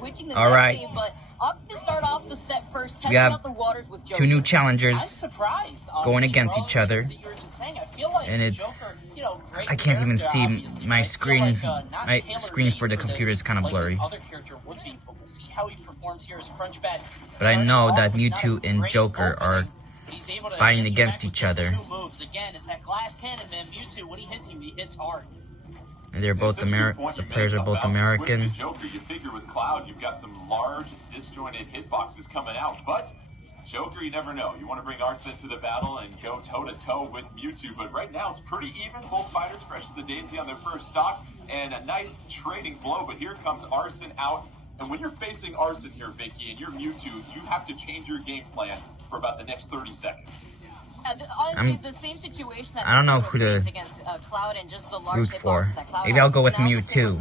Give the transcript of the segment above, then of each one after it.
switching the next game, but opted to start off the set first, testing out the waters with Joker. Two new challengers going against bro, each other, and it's I can't even see my screen. My screen for the computer is kind of blurry. But I know that Mewtwo and Joker are fighting against each other. And they're both American. The players are both American. Joker, you figure with Cloud, you've got some large, disjointed hitboxes coming out, but Joker, you never know. You want to bring Arsene to the battle and go toe-to-toe with Mewtwo, but right now it's pretty even. Both fighters fresh as a daisy on their first stock, and a nice trading blow, but here comes Arsene out. And when you're facing Arsene here, Vicky, and you're Mewtwo, you have to change your game plan for about the next 30 seconds. Honestly, the same situation that I don't know who to against Cloud and just the large root for. That Cloud Maybe I'll go with Mewtwo.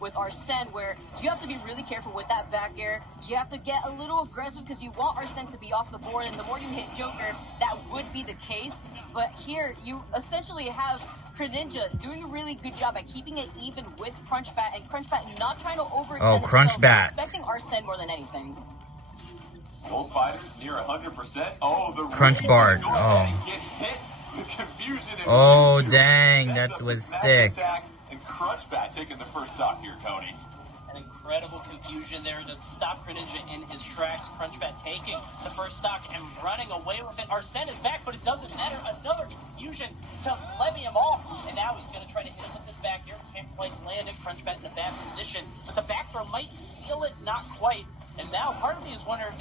With Arsene, where you have to be really careful with that back air. You have to get a little aggressive because you want Arsene to be off the board, and the more you hit Joker, that would be the case. But here, you essentially have Chrininja doing a really good job at keeping it even with Crunchbat, and Crunchbat not trying to overextend himself, Crunchbat. respecting Arsene more than anything. Both fighters near 100%. Oh, the Crunchbat. Oh, dang, that was sick. And Crunchbat taking the first stock here, Tony. An incredible confusion there to stop Chrininja in his tracks. Crunchbat taking the first stock and running away with it. Arsene is back, but it doesn't matter. Another confusion to levy him off. And now he's going to try to hit him with this back here. Can't quite land it. Crunchbat in a bad position. But the back throw might seal it, not quite. And now part of me is wondering,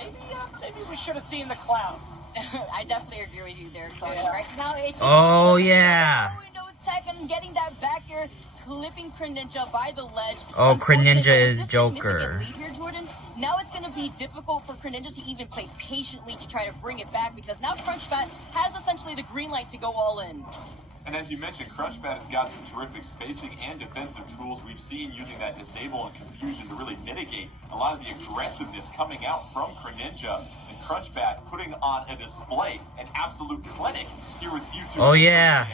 maybe we should have seen the Cloud. I definitely agree with you there, Cody. Yeah. Right now, it's just no tech and getting that back here, clipping Chrininja by the ledge. Oh, Chrininja is Joker. Lead here, Jordan. Now it's going to be difficult for Chrininja to even play patiently to try to bring it back, because now Crunchbat has essentially the green light to go all in. And as you mentioned, Crunchbat has got some terrific spacing and defensive tools. We've seen using that disable and confusion to really mitigate a lot of the aggressiveness coming out from Chrininja. And Crunchbat putting on a display, an absolute clinic here with Mewtwo. Oh, yeah.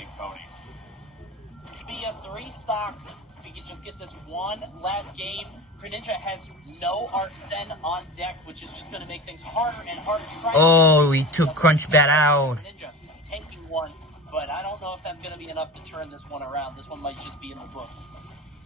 Be a 3-stock. If we could just get this one last game. Chrininja has no Arsene on deck, which is just going to make things harder and harder. Oh, he took Crunchbat out. Chrininja tanking one. But I don't know if that's going to be enough to turn this one around. This one might just be in the books.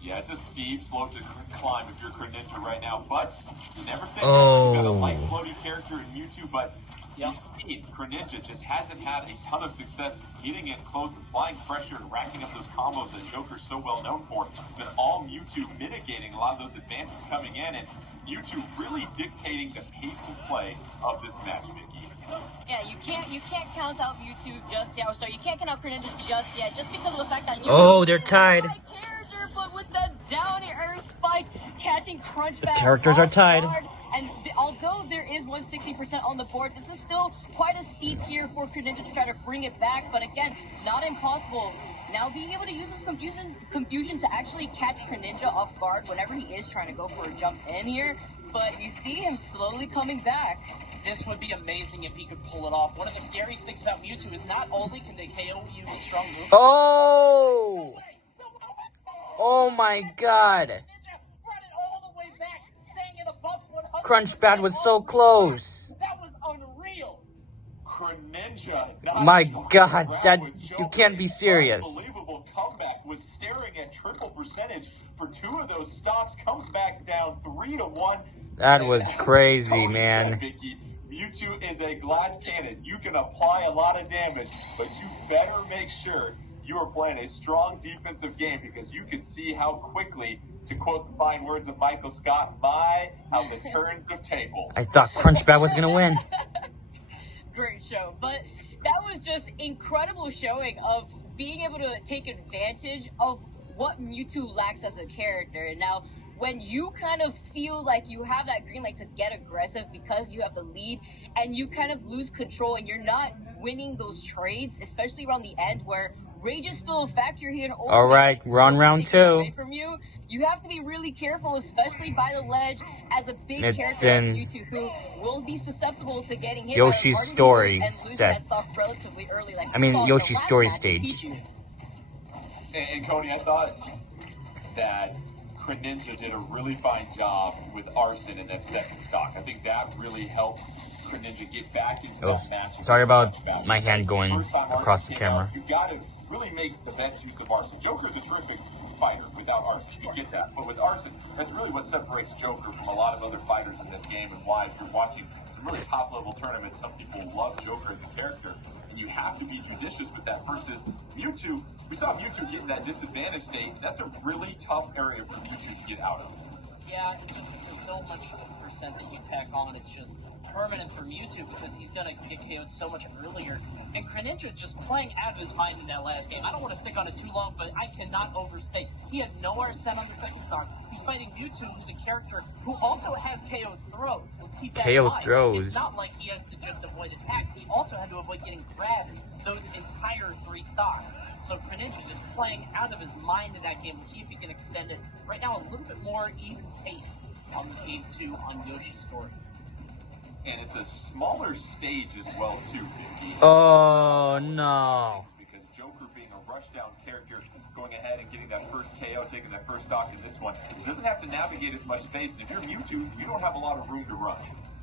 Yeah, it's a steep slope to climb if you're Chrininja right now. But you never say that. You've got a light floaty character in Mewtwo, but you've seen Chrininja just hasn't had a ton of success getting in close, applying pressure, and racking up those combos that Joker's so well known for. It's been all Mewtwo mitigating a lot of those advances coming in, and Mewtwo really dictating the pace of play of this match, Vicky. Yeah, you can't count out Mewtwo just yet. So you can't count out Chrininja just yet, just because of the fact that they're tied. But with the down air spike catching Crunchbat, the characters are tied. And although there is 160% on the board, this is still quite a steep here for Chrininja to try to bring it back. But again, not impossible. Now being able to use this confusion to actually catch Chrininja off guard whenever he is trying to go for a jump in here. But you see him slowly coming back. This would be amazing if he could pull it off. One of the scariest things about Mewtwo is not only can they KO you with strong moves. Oh! Oh my God! Crunchbat was so close. That was unreal. Chrininja. My God, that you can't be serious. Unbelievable comeback. Was staring at triple percentage for 2 of those stops. Comes back down 3-1. That was crazy, man. Mewtwo is a glass cannon. You can apply a lot of damage, but you better make sure you are playing a strong defensive game, because you can see how quickly, to quote the fine words of Michael Scott, how the turns of table. I thought Crunchbat was going to win. Great show. But that was just incredible showing of being able to take advantage of what Mewtwo lacks as a character. And now, when you kind of feel like you have that green light to get aggressive because you have the lead, and you kind of lose control and you're not winning those trades, especially around the end where rage is still a factor here. All right, we're on round 2. From you have to be really careful, especially by the ledge, as a big character like Mewtwo, who will be susceptible to getting hit. Yoshi's story set. Relatively early, like Yoshi's story stage. And Cody, I thought that Chrininja did a really fine job with Arson in that second stock. I think that really helped Chrininja get back into that match. Sorry about my hand going across the camera. You got to really make the best use of Arson. Joker's a terrific fighter without Arson. You get that. But with Arson, that's really what separates Joker from a lot of other fighters in this game, and why if you're watching some really top-level tournaments, some people love Joker as a character. And you have to be judicious with that versus Mewtwo. We saw Mewtwo get in that disadvantage state. That's a really tough area for Mewtwo to get out of. Yeah, it's just because so much of the percent that you tack on is just permanent for Mewtwo because he's going to get KO'd so much earlier. And Chrininja just playing out of his mind in that last game. I don't want to stick on it too long, but I cannot overstate. He had no Arsene on the second stock. He's fighting Mewtwo, who's a character who also has KO throws. Let's keep that in mind. throws. It's not like he had to just avoid attacks. He also had to avoid getting grabbed those entire 3 stocks. So Chrininja just playing out of his mind in that game. We'll see if he can extend it. Right now, a little bit more even-paced on this game 2 on Yoshi's story. And it's a smaller stage as well, too. Oh, no. Because Joker being a rushdown character, going ahead and getting that first KO, taking that first stock in this one, doesn't have to navigate as much space. And if you're Mewtwo, you don't have a lot of room to run.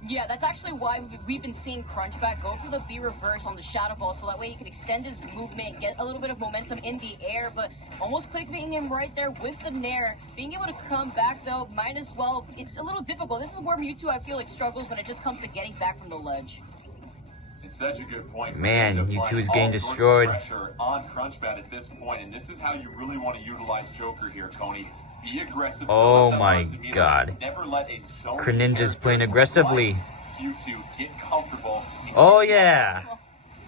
Yeah, that's actually why we've been seeing Crunchbat go for the B reverse on the Shadow Ball, so that way he can extend his movement, get a little bit of momentum in the air, but almost clickbaiting him right there with the Nair. Being able to come back, though, might as well. It's a little difficult. This is where Mewtwo, I feel like, struggles when it just comes to getting back from the ledge. It's such a good point. Man, Mewtwo is getting destroyed. Pressure on Crunchbat at this point, and this is how you really want to utilize Joker here, Tony. Be aggressive. Oh my God. Never let a Chrininja's playing aggressively. Mewtwo get comfortable. Oh yeah.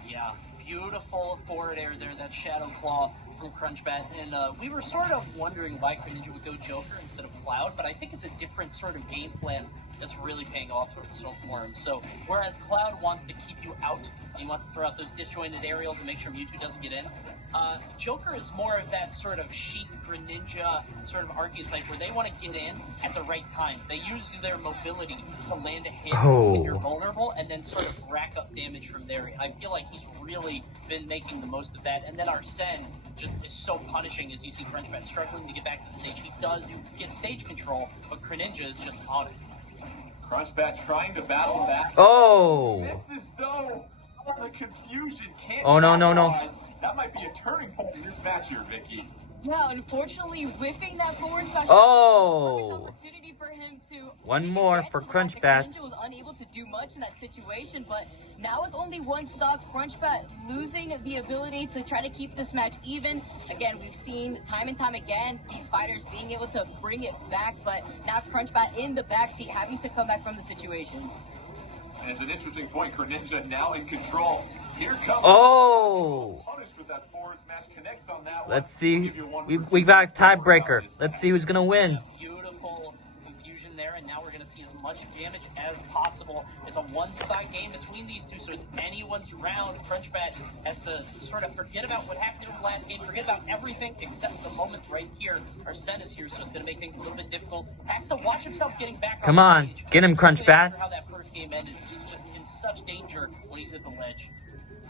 Yeah, beautiful forward air there, that Shadow Claw from Crunchbat. And we were sort of wondering why Chrininja would go Joker instead of Cloud, but I think it's a different sort of game plan that's really paying off for him. So whereas Cloud wants to keep you out, and he wants to throw out those disjointed aerials and make sure Mewtwo doesn't get in, Joker is more of that sort of Sheik Greninja sort of archetype where they want to get in at the right times. They use their mobility to land a hit when you're vulnerable and then sort of rack up damage from there. I feel like he's really been making the most of that. And then Arsene just is so punishing as you see Crunchbat struggling to get back to the stage. He does get stage control, but Chrininja is just on it. Crunchbat trying to battle back. Oh! This is though the confusion can't. Oh no. That might be a turning point in this match here, Vicky. Yeah, unfortunately, whiffing that forward smash. Oh! Opportunity for him to. One more for Crunchbat. Chrininja was unable to do much in that situation, but now with only 1 stock, Crunchbat losing the ability to try to keep this match even. Again, we've seen time and time again these fighters being able to bring it back, but now Crunchbat in the backseat having to come back from the situation. And it's an interesting point. Chrininja now in control. Here comes. Oh! Punished with that forward smash, connects on that one. Let's see. We got a tiebreaker. Let's see who's gonna win. Beautiful confusion there, and now we're gonna see as much damage as possible. It's a 1-stock game between these two, so it's anyone's round. Crunchbat has to sort of forget about what happened in the last game, forget about everything except the moment right here. Arsene is here, so it's gonna make things a little bit difficult. Has to watch himself getting back. Come on, stage. get him, Crunchbat. How that first game ended, he's just in such danger when he's at the ledge.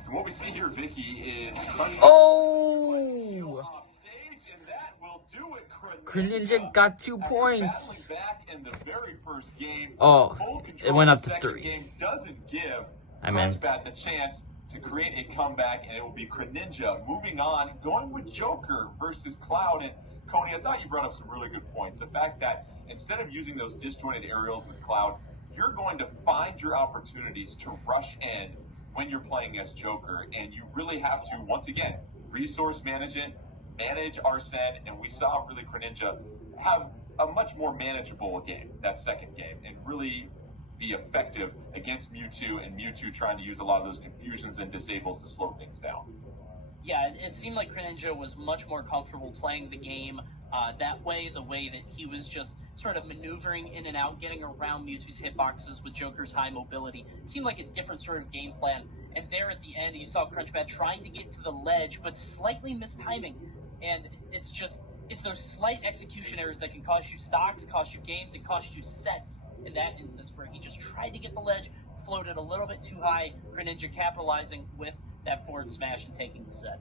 And what we see here, Vicky, is Crunchbat. Oh! Off stage, and that will do it. Chrininja got 2 points. Back in the very first game, Oh, it went up to 3. Game doesn't give meant Crunchbat the chance to create a comeback, and it will be Chrininja moving on, going with Joker versus Cloud. And Coney, I thought you brought up some really good points. The fact that instead of using those disjointed aerials with Cloud, you're going to find your opportunities to rush in when you're playing as Joker, and you really have to, once again, resource management, manage Arsene, and we saw really Chrininja have a much more manageable game, that second game, and really be effective against Mewtwo, and Mewtwo trying to use a lot of those confusions and disables to slow things down. Yeah, it seemed like Chrininja was much more comfortable playing the game that way, the way that he was just sort of maneuvering in and out, getting around Mewtwo's hitboxes with Joker's high mobility. It seemed like a different sort of game plan. And there at the end, you saw Crunchbat trying to get to the ledge, but slightly mistiming. And it's those slight execution errors that can cost you stocks, cost you games, and cost you sets in that instance where he just tried to get the ledge, floated a little bit too high, Chrininja capitalizing with that forward smash and taking the set.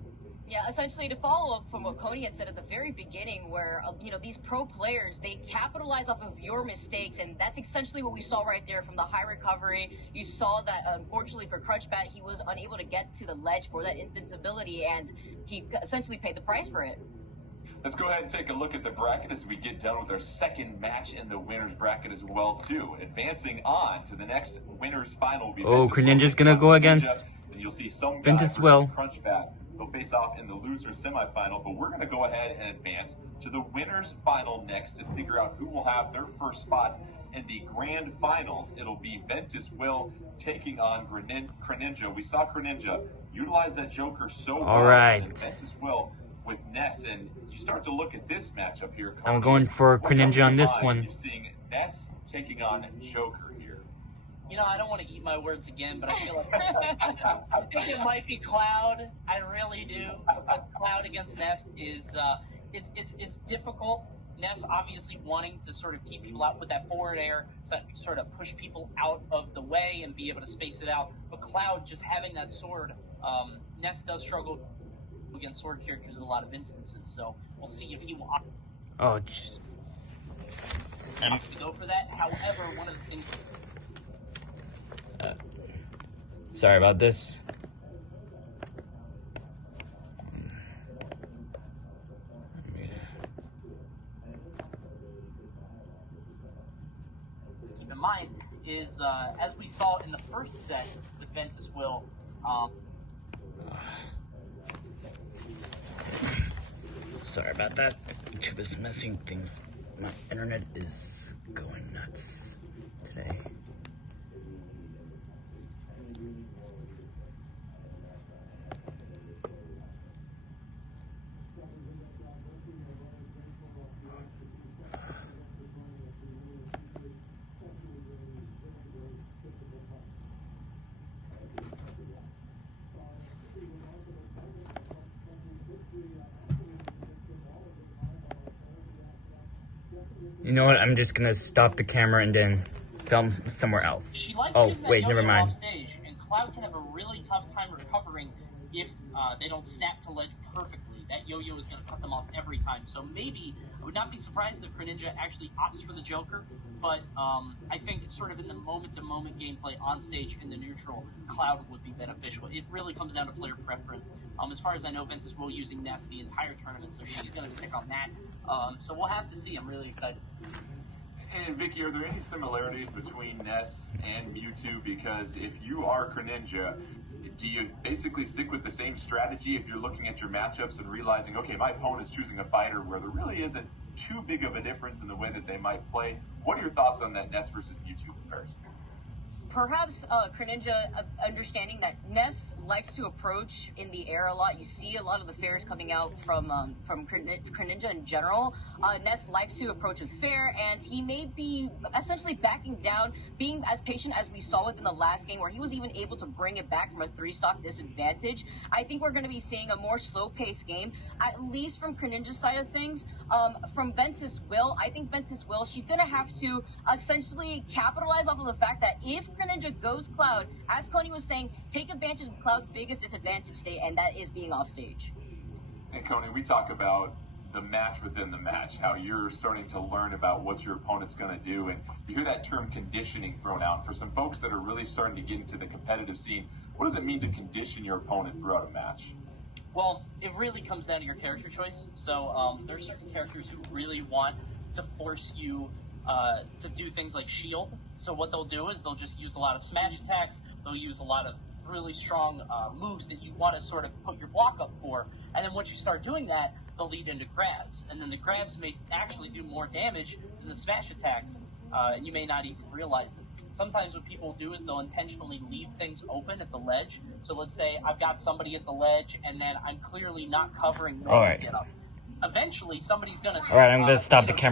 Yeah, essentially to follow up from what Cody had said at the very beginning, where, you know, these pro players, they capitalize off of your mistakes, and that's essentially what we saw right there from the high recovery. You saw that, unfortunately for Crunchbat, he was unable to get to the ledge for that invincibility, and he essentially paid the price for it. Let's go ahead and take a look at the bracket as we get done with our second match in the winners bracket as well, too. Advancing on to the next winners final will be Chrininja's gonna go against and you'll see some Ventus Will. Crunchbat. They'll face off in the loser semifinal, but we're going to go ahead and advance to the winners final next to figure out who will have their first spot in the grand finals. It'll be Ventus Will taking on Chrininja. We saw Chrininja utilize that Joker so well. All right. And Ventus Will with Ness, and you start to look at this matchup here. I'm going for Chrininja on this one. You're seeing Ness taking on Joker here. You know, I don't want to eat my words again, but I feel like I think it might be Cloud. I really do. But Cloud against Ness is it's difficult. Ness obviously wanting to sort of keep people out with that forward air, so sort of push people out of the way and be able to space it out. But Cloud just having that sword, Ness does struggle against sword characters in a lot of instances. So we'll see if he will opt to go for that. However, one of the things. Sorry about this. Keep in mind is as we saw in the first set with Ventus Will. Sorry about that. YouTube is messing things. My internet is going nuts today. You know what? I'm just gonna stop the camera and then film somewhere else. She likes wait, never mind. Off stage, and Cloud can have a really tough time recovering if they don't snap to ledge perfectly. That yo-yo is going to cut them off every time. So maybe I would not be surprised if Chrininja actually opts for the Joker, but I think sort of in the moment-to-moment gameplay on stage in the neutral, Cloud would be beneficial. It really comes down to player preference. As far as I know, Ventus will using Ness the entire tournament, so she's going to stick on that. So we'll have to see. I'm really excited. And Vicky, are there any similarities between Ness and Mewtwo? Because if you are Chrininja, do you basically stick with the same strategy if you're looking at your matchups and realizing, okay, my opponent's choosing a fighter where there really isn't too big of a difference in the way that they might play? What are your thoughts on that Ness versus Mewtwo comparison? Perhaps Chrininja understanding that Ness likes to approach in the air a lot. You see a lot of the fairs coming out from Chrininja in general. Ness likes to approach with fair, and he may be essentially backing down, being as patient as we saw within the last game, where he was even able to bring it back from a 3-stock disadvantage. I think we're going to be seeing a more slow-paced game, at least from Chrininja's side of things. From Ventus Will, I think Ventus Will, she's going to have to essentially capitalize off of the fact that if Chrininja goes Cloud, as Coney was saying, take advantage of Cloud's biggest disadvantage state, and that is being off stage. And Coney, we talk about the match within the match, how you're starting to learn about what your opponent's going to do, and you hear that term conditioning thrown out. For some folks that are really starting to get into the competitive scene, what does it mean to condition your opponent throughout a match? Well, it really comes down to your character choice. So there's certain characters who really want to force you to do things like shield. So what they'll do is they'll just use a lot of smash attacks. They'll use a lot of really strong moves that you want to sort of put your block up for. And then once you start doing that, they'll lead into grabs. And then the grabs may actually do more damage than the smash attacks, and you may not even realize it. Sometimes what people do is they'll intentionally leave things open at the ledge. So let's say I've got somebody at the ledge, and then I'm clearly not covering nor to get up. Eventually, somebody's going to... All right, I'm going to stop the camera.